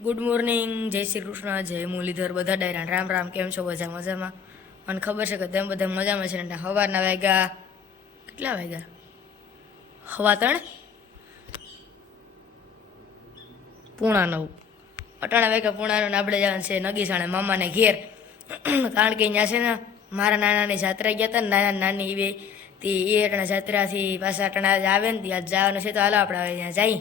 Good morning, જય શ્રી કૃષ્ણ, જય મુરલીધર, બધા ડાયરા રામ રામ. કેમ છો બધા મજામાં? મને ખબર છે કે તેમ બધા મજામાં છે ને. સવારના વાગ્યા કેટલા વાગ્યા? 3:15 પૂણા 9 અટાણા વાગ્યા પૂણાનો આપણે જવાનું છે નગીસાણે મામાને ઘેર. કારણ કે અહીંયા છે ને મારા નાનાની જાત્રા ગયા હતા ને, નાના નાની એ તે અટાણા જાત્રાથી પાછા અટાણા આવે ને ત્યાં જવાનું છે. તો હાલો આપણે અહીંયા જઈએ.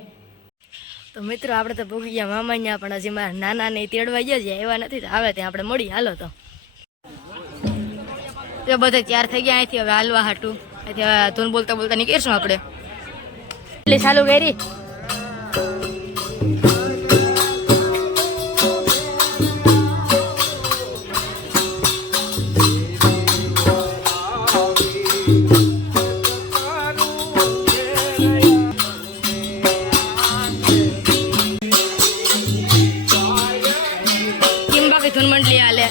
તો મિત્રો આપણે તો ભોગી ગયા મામા અહીંયા, પણ હજી મારા નાના ને તેડવા ગયા છે, એવા નથી. તો આવે ત્યાં આપણે મળી. હાલો તો બધા તૈયાર થઈ ગયા અહીંથી. હવે હાલવા હાટું અહીંથી હવે ધૂન બોલતા બોલતા નીકળીશું આપણે. એટલે ચાલુ કરી મંડલી હાલે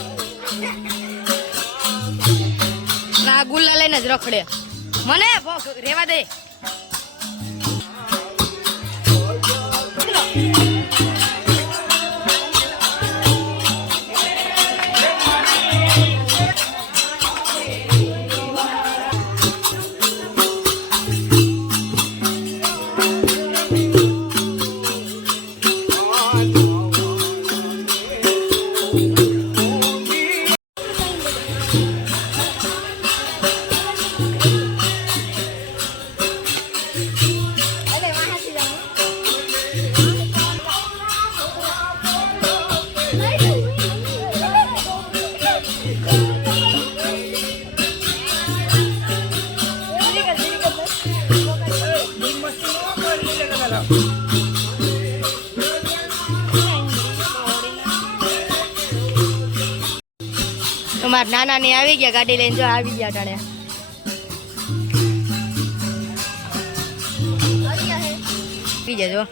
ના ગુલ્લા લઈને જ રખડે. મને રેવા દે. મારા નાના ને આવી ગયા ગાડી લઈને. જો આવી ગયા ટાણે બીજા જો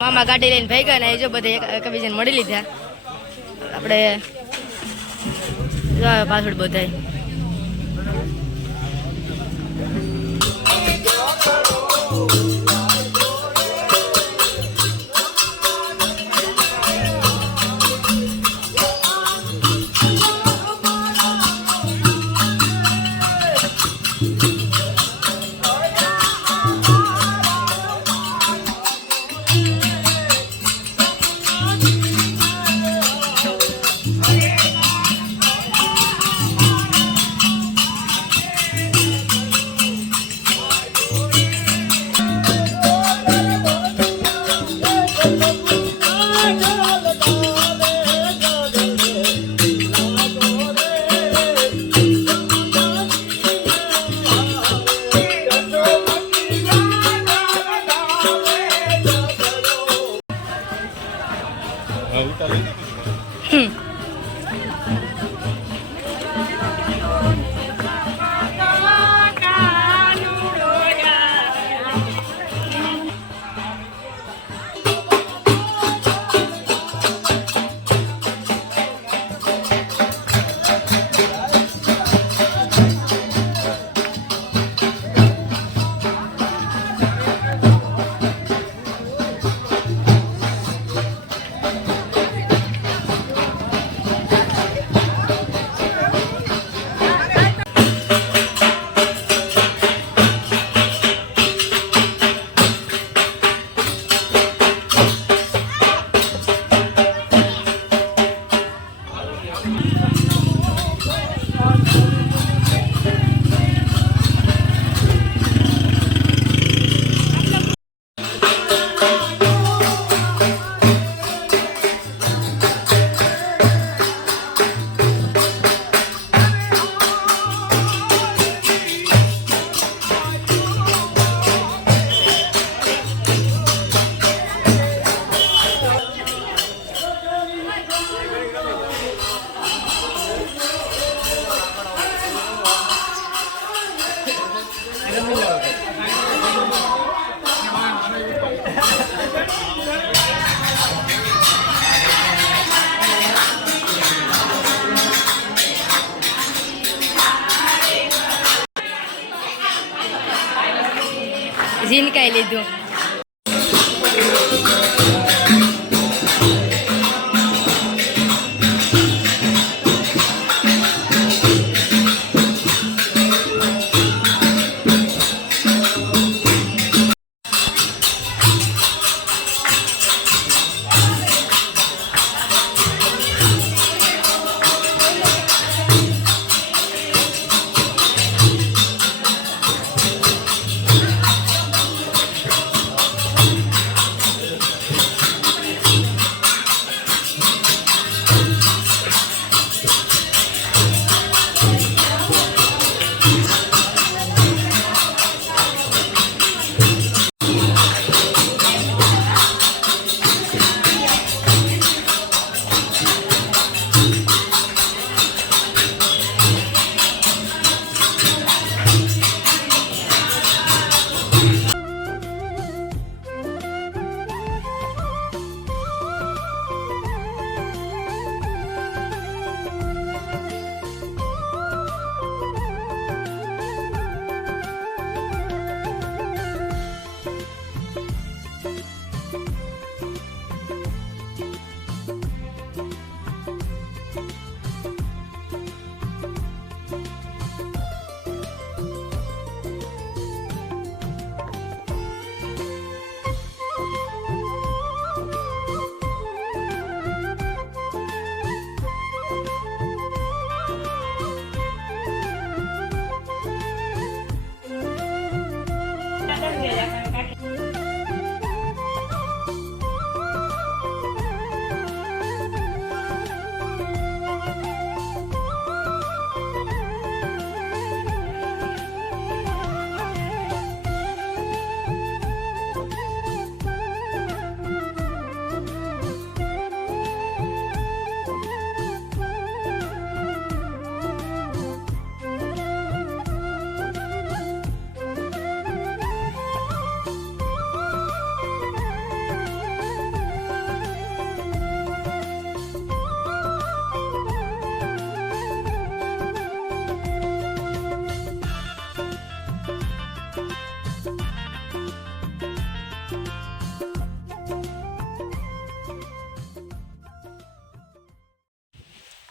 મામા ગાડી લઈને ભાઈ ગયા ને. જો બધા એકબીજાને મળી લીધા. આપણે પાછળ બધાય જમાઈ લીધું.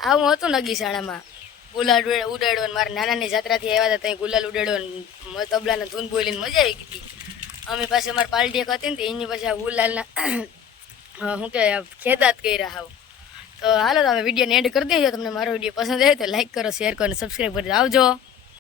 આવું હતું નગી શાળામાં. ગુલાલ ઉડાડ્યો, મારા નાનાની જાત્રાથી આવ્યા હતા ત્યાં ગુલાલ ઉડાડ્યો, તબલાને ધૂન બોલીને મજા આવી ગઈ હતી. અમે પાસે અમારી પાર્ટી એક હતી ને એની પછી આ ગુલાલના શું કે ખેદાત કર્યા હાવ. તો હાલો તમે વિડીયોને એન્ડ કરી દેજો. તમને મારો વિડીયો પસંદ આવે તો લાઈક કરો, શેર કરો અને સબસ્ક્રાઈબ કરી આવજો.